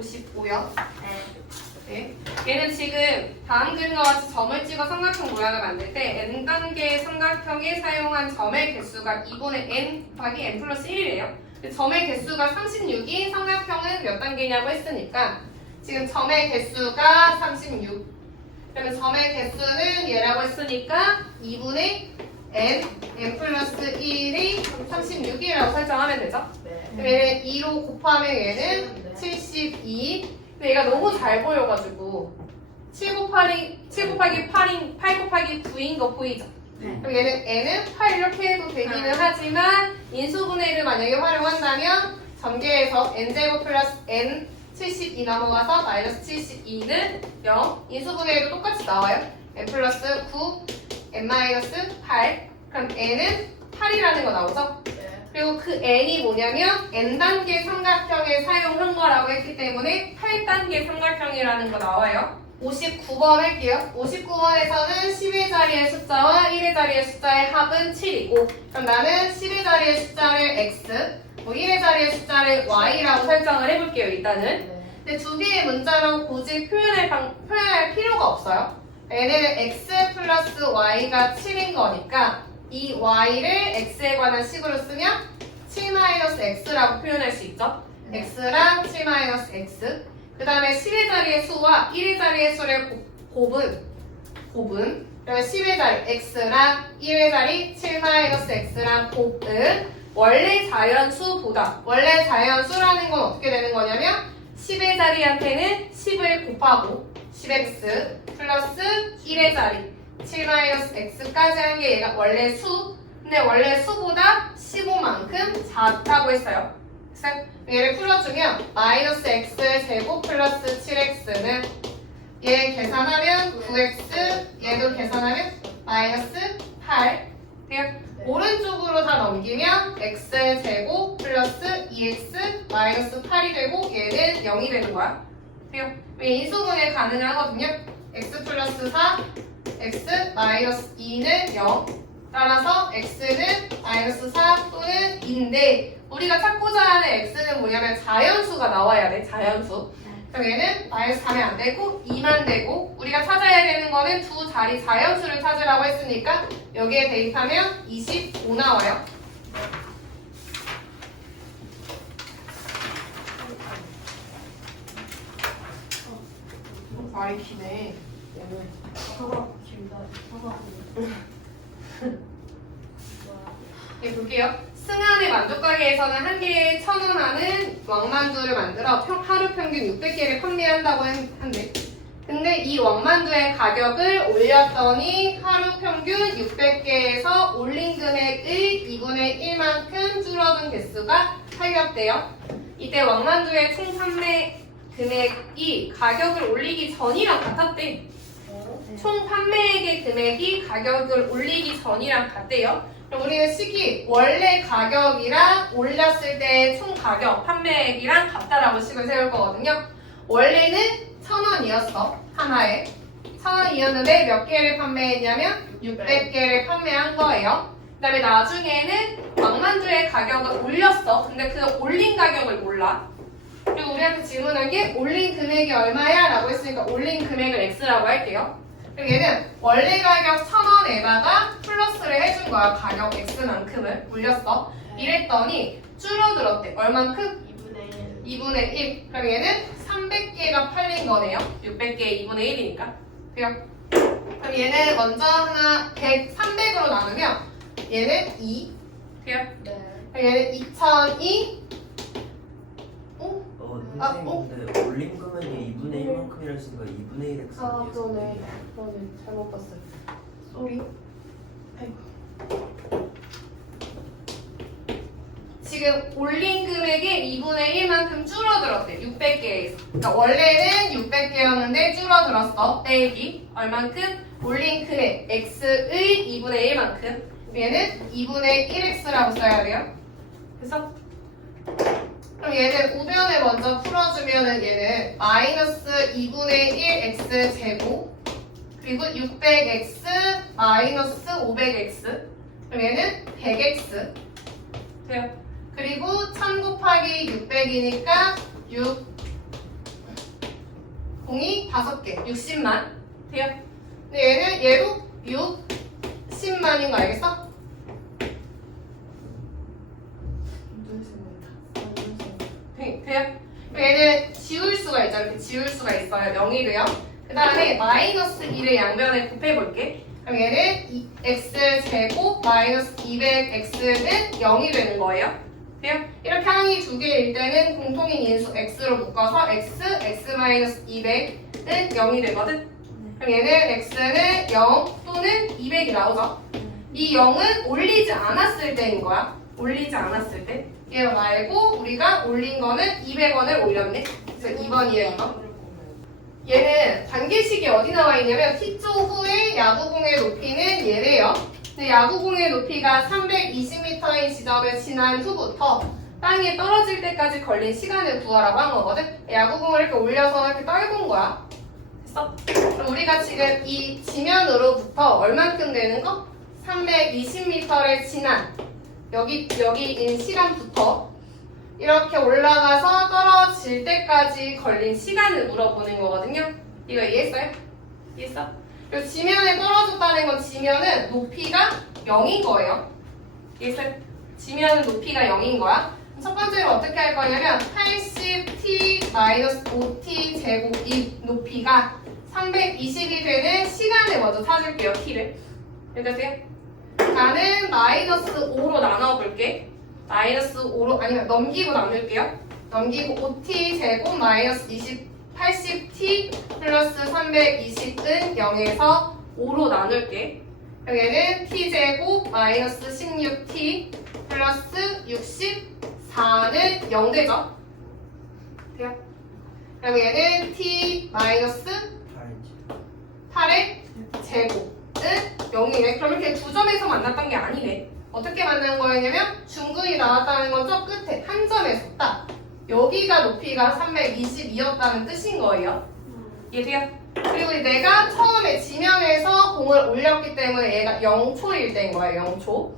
55요. 네. 얘는 지금 다음 그림과 같이 점을 찍어 삼각형 모양을 만들 때 n단계의 삼각형에 사용한 점의 개수가 2분의 n 곱하기 n 플러스 1이래요. 점의 개수가 36인 삼각형은 몇 단계냐고 했으니까 지금 점의 개수가 36. 그러면 점의 개수는 얘라고 했으니까 2분의 n 플러스 1이 36이라고 설정하면 되죠. 그럼 얘는 2로 곱하면 얘는 72. 근데 얘가 너무 잘 보여가지고 7 곱하기 8인 8 곱하기 9인 거 보이죠? 그럼 얘는 n은 8 이렇게 해도 되기는 하지만 인수분해를 만약에 활용한다면 전개에서 n제곱 플러스 n 72 넘어가서 마이너스 72는 0. 인수분해에도 똑같이 나와요. n 플러스 9, n 마이너스 8. 그럼 n은 8이라는 거 나오죠? 그리고 그 n이 뭐냐면 n단계 삼각형에 사용한 거라고 했기 때문에 8단계 삼각형이라는 거 나와요. 59번 할게요. 59번에서는 10의 자리의 숫자와 1의 자리의 숫자의 합은 7이고 그럼 나는 10의 자리의 숫자를 x, 1의 자리의 숫자를 y라고 설정을 해볼게요. 일단은. 근데 두 개의 문자로 굳이 표현할 필요가 없어요. 얘는 x 플러스 y가 7인 거니까 이 y를 x에 관한 식으로 쓰면 7-x라고 표현할 수 있죠. x랑 7-x. 그 다음에 10의 자리의 수와 1의 자리의 수를 곱은 그러면 10의 자리 x랑 1의 자리 7-x랑 곱은 원래 자연수라는 건 어떻게 되는 거냐면 10의 자리한테는 10을 곱하고 10x 플러스 1의 자리 7-x까지 한 게 얘가 원래 수. 근데 원래 수보다 15만큼 작다고 했어요. 얘를 풀어주면 마이너스 x 제곱 플러스 7x는 얘 계산하면 9x, 얘도 계산하면 마이너스 8. 돼요? 오른쪽으로 다 넘기면 x 제곱 플러스 2x 마이너스 8이 되고 얘는 0이 되는 거야. 돼요? 인수분해 가능하거든요. x 플러스 4 x 마이너스 2는 0. 따라서 x는 마이너스 4 또는 2인데 우리가 찾고자 하는 x는 뭐냐면 자연수가 나와야 돼. 자연수. 그럼 얘는 마이너스 4면 안 되고 2만 되고 우리가 찾아야 되는 거는 두 자리 자연수를 찾으라고 했으니까 여기에 대입하면 25 나와요. 말이 기네. 네, 볼게요. 승한의 만족가게에서는 한 개에 1,000원 하는 왕만두를 만들어 하루 평균 600개를 판매한다고 한대. 근데 이 왕만두의 가격을 올렸더니 하루 평균 600개에서 올린 금액의 2분의 1만큼 줄어든 개수가 팔렸대요. 이때 왕만두의 총 판매 금액이 가격을 올리기 전이랑 같았대. 총 판매액의 금액이 가격을 올리기 전이랑 같대요. 그럼 우리는 식이 원래 가격이랑 올렸을 때 총 가격, 판매액이랑 같다라고 식을 세울 거거든요. 원래는 1,000원이었어. 하나에. 1,000원이었는데 몇 개를 판매했냐면 600개를 판매한 거예요. 그 다음에 나중에는 왕만두의 가격을 올렸어. 근데 그 올린 가격을 몰라. 그리고 우리한테 질문한 게 올린 금액이 얼마야? 라고 했으니까 올린 금액을 X라고 할게요. 그리고 얘는 원래 가격 1,000원에다가 플러스를 해준 거야. 가격 X만큼을 올렸어. 이랬더니 줄어들었대. 얼만큼? 2분의 1. 그럼 얘는 300개가 팔린 거네요. 600개의 2분의 1이니까. 그래요? 그럼 얘는 먼저 하나 300으로 나누면 얘는 2. 그래요? 네. 그럼 얘는 2002. 근데 올린 금액이 2분의 1만큼이라 했으니까 2분의 1 x 그러네. 잘못 봤어요. 쏘리. 아이고. 지금 올린 금액이 2분의 1만큼 줄어들었대. 600개에서. 그러니까 원래는 600개였는데 줄어들었어. 빼기. 얼만큼? 올린 금액. x의 2분의 1만큼. 얘는 2분의 1x라고 써야 돼요. 그래서 그럼 얘는 우변을 먼저 풀어주면은 얘는 마이너스 2분의 1x 제곱 그리고 600x 마이너스 500x 그럼 얘는 100x 돼요. 그리고 1000 곱하기 600이니까 6 공이 5개, 60만 돼요. 근데 얘도 60만인 거 알겠어? 돼요? 얘는 지울 수가 있죠. 이렇게 지울 수가 있어요. 0이 돼요. 그 다음에 마이너스 2를 양변에 곱해볼게. 그럼 얘는 x제곱 마이너스 200x는 0이 되는 거예요. 돼요? 이렇게 항이 두 개일 때는 공통인 인수 x로 묶어서 x 마이너스 200은 0이 되거든. 그럼 얘는 x는 0 또는 200이 나오죠. 이 0은 올리지 않았을 때인 거야. 올리지 않았을 때. 얘 말고 우리가 올린 거는 200원을 올렸네. 그래서 2번이에요, 2번. 얘는 관계식이 어디 나와 있냐면 t조 후에 야구공의 높이는 얘래요. 근데 야구공의 높이가 320m인 지점을 지난 후부터 땅에 떨어질 때까지 걸린 시간을 구하라고 한 거거든. 야구공을 이렇게 올려서 이렇게 떨군 거야. 됐어? 그럼 우리가 지금 이 지면으로부터 얼만큼 되는 거? 320m를 지난 여기인 시간부터 이렇게 올라가서 떨어질 때까지 걸린 시간을 물어보는 거거든요. 이거 이해했어요? 이해했어? 그리고 지면에 떨어졌다는 건 지면은 높이가 0인 거예요. 이해했어요? 지면은 높이가 0인 거야. 첫 번째로 어떻게 할 거냐면 80t-5t 제곱 이 높이가 320이 되는 시간을 먼저 찾을게요. t를. 됐어요? 나는 마이너스 5로 나눠볼게. 마이너스 5로 아니면 넘기고 나눌게요. 넘기고 5t 제곱 마이너스 80t 플러스 320은 0에서 5로 나눌게. 여기는 t 제곱 마이너스 16t 플러스 64는 0 되죠? 돼요? 그럼 얘는 t 마이너스 8의 제곱은 0이네. 그럼 이렇게 두 점에서 만났던 게 아니네. 어떻게 만난 거였냐면 중근이 나왔다는 건 저 끝에 한 점에서 딱 여기가 높이가 320이었다는 뜻인 거예요. 이해돼요? 그리고 내가 처음에 지면에서 공을 올렸기 때문에 얘가 0초일 때인 거예요. 0초.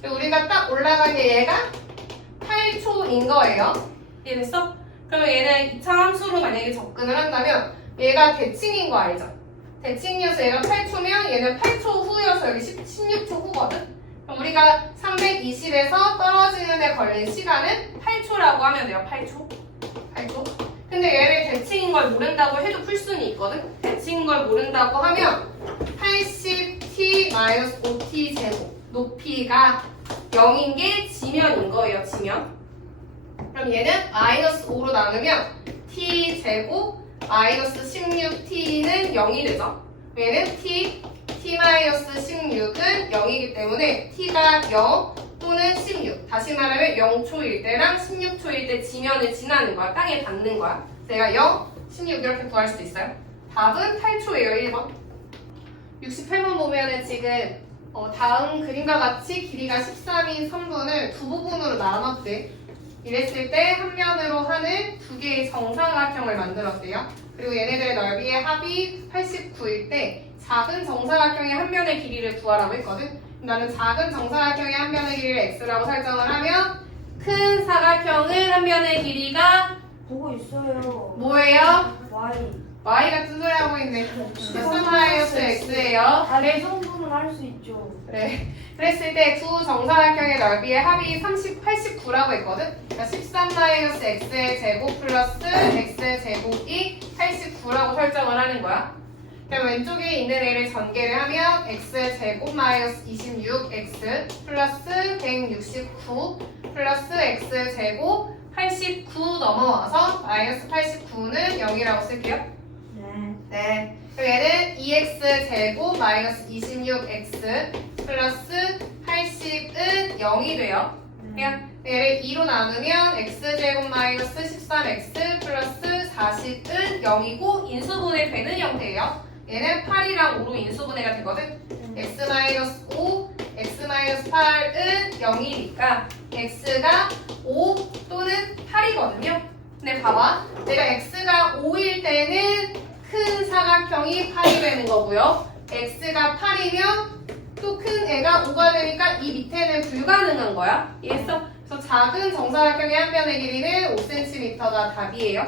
그리고 우리가 딱 올라간 게 얘가 8초인 거예요. 이해됐어? 그러면 얘는 2차 함수로 만약에 접근을 한다면 얘가 대칭인 거 알죠? 대칭이어서 얘가 8초면 얘는 8초 후여서 여기 16초 후거든? 그럼 우리가 320에서 떨어지는 데 걸린 시간은 8초라고 하면 돼요. 8초. 8초. 근데 얘를 대칭인 걸 모른다고 해도 풀 수는 있거든? 대칭인 걸 모른다고 하면 80t-5t 제곱 높이가 0인 게 지면인 거예요. 지면. 그럼 얘는 마이너스 5로 나누면 t 제곱 마이너스 16t는 0이 되죠. 얘는 t-16은 0이기 때문에 t가 0 또는 16. 다시 말하면 0초일 때랑 16초일 때 지면을 지나는 거야. 땅에 닿는 거야. 제가 0, 16 이렇게 구할 수도 있어요. 답은 8초예요. 1번. 68번 보면은 지금 다음 그림과 같이 길이가 13인 선분을 두 부분으로 나눴대. 이랬을 때 한 면으로 하는 두 개의 정사각형을 만들었대요. 그리고 얘네들의 넓이의 합이 89일 때 작은 정사각형의 한 면의 길이를 구하라고 했거든. 나는 작은 정사각형의 한 면의 길이를 x라고 설정을 하면 큰 사각형은 한 면의 길이가 보고 있어요. 뭐예요? Y. y 같은 소리 하고 있네. x-x예요. 다른 성분은 할 수 있죠. 그래. 그랬을 때 두 정사각형의 넓이의 합이 89라고 했거든. 그러니까 13-x의 제곱 플러스 x의 제곱이 89라고 설정을 하는 거야. 그럼 왼쪽에 있는 애를 전개를 하면 x의 제곱 마이너스 26x 플러스 169 플러스 x의 제곱 89 넘어와서 마이너스 89는 0이라고 쓸게요. 네. 그럼 얘는 2x 제곱 마이너스 26x 플러스 80은 0이 돼요. 그냥 얘를 2로 나누면 x제곱 마이너스 13x 플러스 40은 0이고 인수분해 되는 형태예요. 얘는 8이랑 5로 인수분해가 되거든. x-5, x-8은 0이니까 x가 5 또는 8이거든요. 근데 봐봐. 내가 x가 5일 때는 큰 사각형이 8이 되는 거고요. x가 8이면 또 큰 애가 5가 되니까 이 밑에는 불가능한 거야. 이해했어? 그래서 작은 정사각형의 한 변의 길이는 5cm가 답이에요.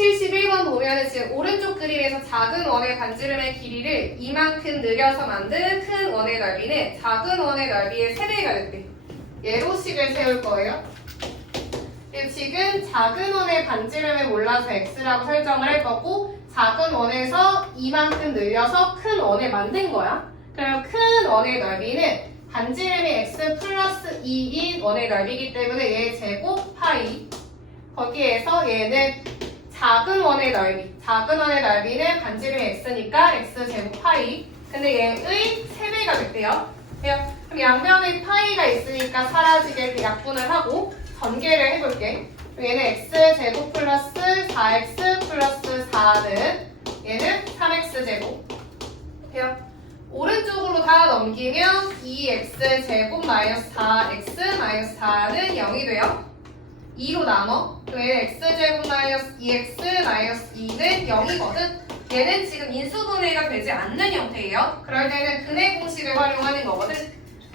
71번 보면은 지금 오른쪽 그림에서 작은 원의 반지름의 길이를 이만큼 늘려서 만든 큰 원의 넓이는 작은 원의 넓이의 3배가 됐대. 얘로 식을 세울 거예요. 그리고 지금 작은 원의 반지름을 몰라서 x라고 설정을 할 거고 작은 원에서 이만큼 늘려서 큰 원을 만든 거야. 그럼 큰 원의 넓이는 반지름이 x 플러스 2인 원의 넓이기 때문에 얘 제곱 파이 거기에서 얘는 작은 원의 넓이는 반지름이 x니까 x 제곱 파이 근데 얘의 3배가 됐대요. 그럼 양변에 파이가 있으니까 사라지게 이렇게 약분을 하고 전개를 해볼게. 얘는 x 제곱 플러스 4x 플러스 4는 얘는 3x 제곱 돼요. 오른쪽으로 다 넘기면 2x 제곱 마이너스 4x 마이너스 4는 0이 돼요. 2로 나눠. 그럼 얘는 x제곱 마이너스 2x 마이너스 2는 0이거든. 얘는 지금 인수분해가 되지 않는 형태예요. 그럴 때는 근해 공식을 활용하는 거거든.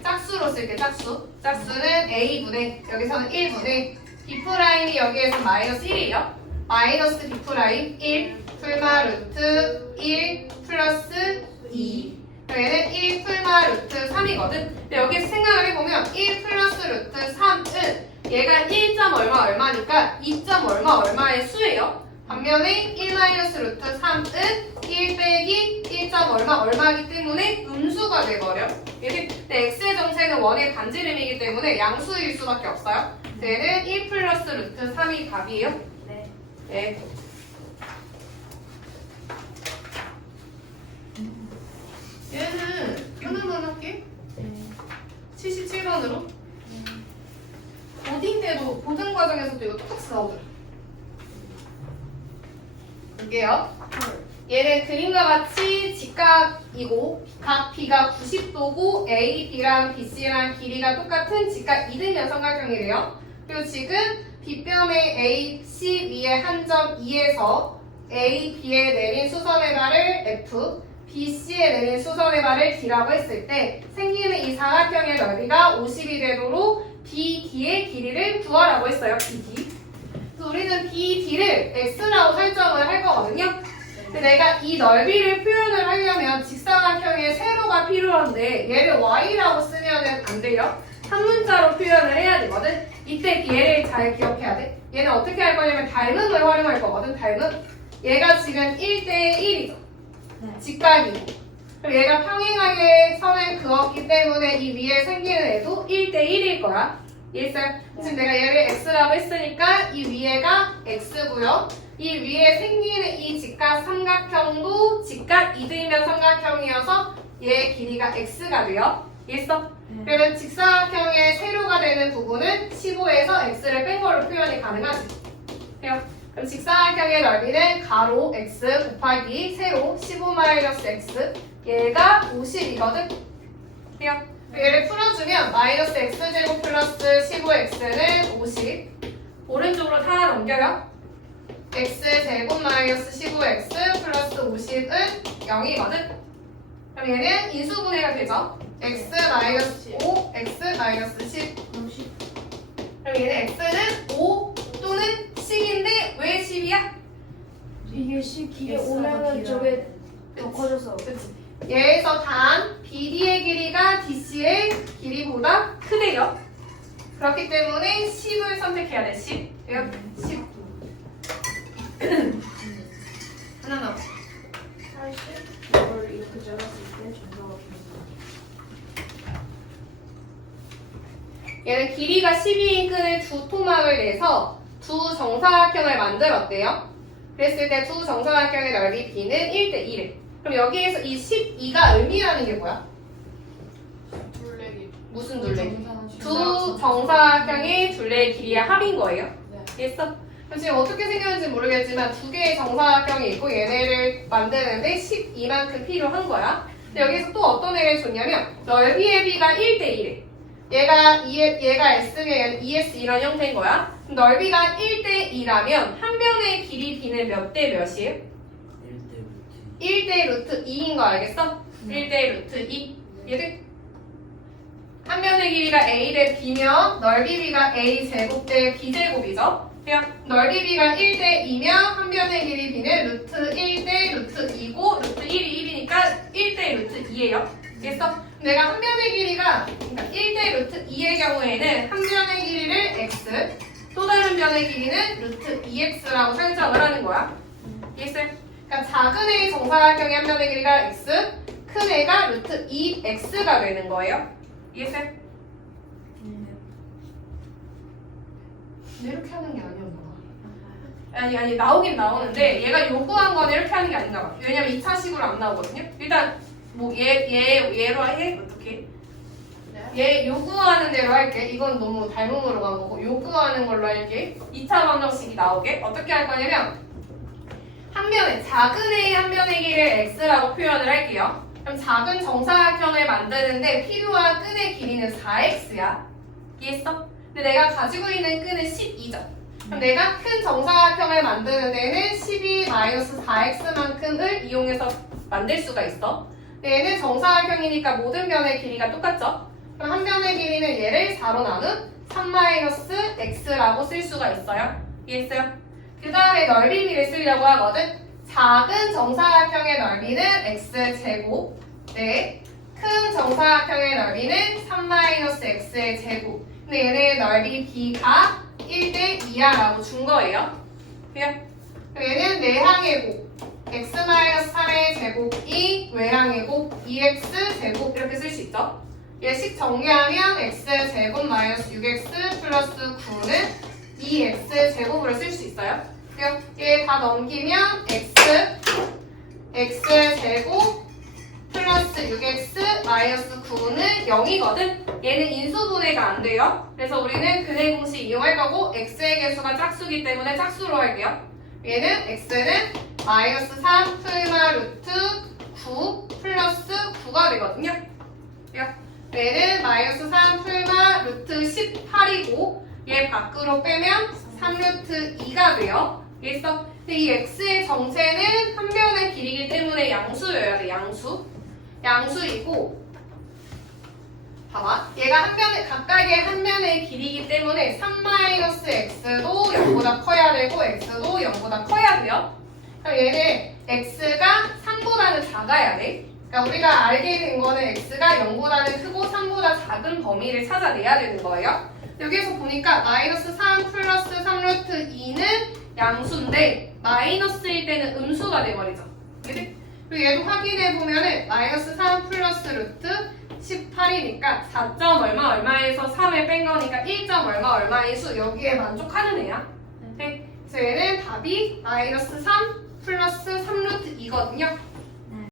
짝수로 쓸게, 짝수. 짝수는 a분의, 여기서는 1분의, b'이 여기에서 마이너스 1이에요. 마이너스 b'라인 1, 풀마 루트 1 플러스 2. 얘는 1 풀마 루트 3이거든. 근데 여기서 생각을 해보면 1 플러스 루트 3은 얘가 1. 얼마니까 2. 얼마의 수예요. 반면에 1 마이너스 루트 3은 1 빼기 1. 얼마이기 때문에 음수가 돼버려. 근데 x의 정체는 원의 반지름이기 때문에 양수일 수밖에 없어요. 얘는 1 플러스 루트 3이 답이에요. 네. 네. 얘는 하나만 할게. 77번으로. 고딩 때도, 고등 과정에서도 이거 똑같이 나오더라. 볼게요. 얘는 그림과 같이 직각이고 각 B가 90도고 A, B랑 BC랑 길이가 똑같은 직각 이등변 삼각형이래요. 그리고 지금 B점의 A, C 위에 한 점 E에서 A, B에 내린 수선의 발을 F, B, C에 내린 수선의 발을 D라고 했을 때 생기는 이 사각형의 넓이가 50이 되도록 BD의 길이를 구하라고 했어요. BD. 그래서 우리는 BD를 X라고 설정을 할 거거든요. 근데 내가 이 넓이를 표현을 하려면 직사각형의 세로가 필요한데 얘를 Y라고 쓰면은 안 돼요. 한 문자로 표현을 해야 되거든. 이때 얘를 잘 기억해야 돼. 얘는 어떻게 할 거냐면 닮음을 활용할 거거든. 닮음. 얘가 지금 1대1이죠. 직각이고. 그리고 얘가 평행하게 선을 그었기 때문에 이 위에 생기는 애도 1대1일 거야. 이해했어요? 지금 내가 얘를 x라고 했으니까 이 위에가 x고요. 이 위에 생기는 이 직각 삼각형도 직각 이등변 삼각형이어서 얘의 길이가 x가 돼요. 이해했어? 그러면 직사각형의 세로가 되는 부분은 15에서 x를 뺀 걸로 표현이 가능하지. 돼요? 그럼 직사각형의 넓이는 가로 x 곱하기 세로 15-x 얘가 50이거든. 돼요? 얘를 풀어주면 마이너스 x제곱 플러스 15x는 50 오른쪽으로 다 넘겨요. x제곱 마이너스 15x 플러스 50은 0이거든. 그럼 얘는 인수분해가 되죠. x 마이너스 5, x 마이너스 10 그럼 얘는 x는 5 또는 10인데 왜 10이야? 이게 길이 X가 오면은 길어요. 저게 더 커져서. 그치. 얘에서 단 BD의 길이가 DC의 길이보다 크대요. 그렇기 때문에 10을 선택해야 돼. 10. 왜요? 10. 하나 나와. 사실 이걸 이렇게 잘랐을 때 정사각형. 얘는 길이가 12인 끈을 두 토막을 내서 두 정사각형을 만들었대요. 그랬을 때 두 정사각형의 넓이 B는 1대1에. 그럼 여기에서 이 12가 의미하는 게 뭐야? 둘레기. 무슨 둘레기? 두 정사각형의 둘레의 길이의 합인 거예요. 이해했어? 그럼 지금 어떻게 생겼는지 모르겠지만 두 개의 정사각형이 있고 얘네를 만드는데 12만큼 필요한 거야. 근데 여기서 또 어떤 애를 줬냐면 넓이의 B가 1대1에. 얘가 S면 얘는 2S 이런 형태인 거야. 그럼 넓이가 1대2라면 한 변의 길이 B는 몇 대 몇이에요? 1대 루트 2인 거 알겠어? 1대 루트 2. 얘들 한 변의 길이가 A 대 B면 넓이 B가 A 제곱 대 B 제곱이죠. 그냥 넓이 b가 1대 2면 한 변의 길이 b는 루트 1대 루트 2고 루트 1이 1이니까 1대 루트 2예요. 됐어? 내가 한 변의 길이가 그러니까 1대 루트 2의 경우에는 한 변의 길이를 x, 또 다른 변의 길이는 루트 2x라고 설정을 하는 거야. 이해했어요? 그러니까 작은 a 정사각형의 한 변의 길이가 x, 큰 애가 루트 2x가 되는 거예요. 이해했어요? 근데 이렇게 하는 게 아니었나 봐. 아니 나오긴 나오는데 얘가 요구한 건 이렇게 하는 게 아닌가 봐. 왜냐면 2차식으로 안 나오거든요. 일단 뭐 얘로 해? 어떻게? 얘 요구하는 대로 할게. 이건 너무 닮음으로 간 거고 요구하는 걸로 할게. 2차 방정식이 나오게. 어떻게 할 거냐면 한 변의 작은 a 한 변의 길이를 x라고 표현을 할게요. 그럼 작은 정사각형을 만드는데 필요한 끈의 길이는 4x야. 이해했어? 근데 내가 가지고 있는 끈은 12점. 그럼 내가 큰 정사각형을 만드는 데는 12-4x만큼을 이용해서 만들 수가 있어. 근데 얘는 정사각형이니까 모든 변의 길이가 똑같죠? 그럼 한 변의 길이는 얘를 4로 나눈 3-x라고 쓸 수가 있어요. 이해했어요? 그 다음에 넓이 b를 쓰려고 하거든. 작은 정사각형의 넓이는 x제곱, 네. 큰 정사각형의 넓이는 3-x의 제곱. 근데 얘네 넓이 b가 1대 2야 라고 준 거예요. 그냥 얘는 내항의 곱 x-3의 제곱이 외항의 곱 2x 제곱 이렇게 쓸 수 있죠. 얘식 정리하면 x제곱 마이너스 6x 플러스 9는 2x 제곱으로 쓸 수 있어요. 얘 다 넘기면 x제곱 플러스 6x 마이너스 9는 0이거든. 얘는 인수분해가 안 돼요. 그래서 우리는 근해 공식 이용할 거고 x의 개수가 짝수기 때문에 짝수로 할게요. 얘는 x는 마이너스 3 플마 루트 9 플러스 9가 되거든요. 얘는 마이너스 3 플마 루트 18이고 얘 밖으로 빼면 3 루트 2가 돼요. 이해했어? 근데 이 x의 정체는 한 변의 길이기 때문에 양수여야 돼. 양수이고 봐봐. 얘가 한 변의 각각의 한 변의 길이기 때문에 3-x도 0보다 커야 되고 x도 0보다 커야 돼요. 그럼 얘는 x가 3보다는 작아야 돼. 그러니까 우리가 알게 된 거는 x가 0보다는 크고 3보다 작은 범위를 찾아내야 되는 거예요. 여기서 보니까 마이너스 3 플러스 3 루트 2는 양수인데 마이너스일 때는 음수가 돼버리죠. 그치? 그리고 얘도 확인해보면은 마이너스 3 플러스 루트 18이니까 4점 얼마 얼마에서 3을 뺀 거니까 1점 얼마 얼마의 수 여기에 만족하는 애야. 네. 그래서 얘는 답이 마이너스 3 플러스 3 루트 2거든요.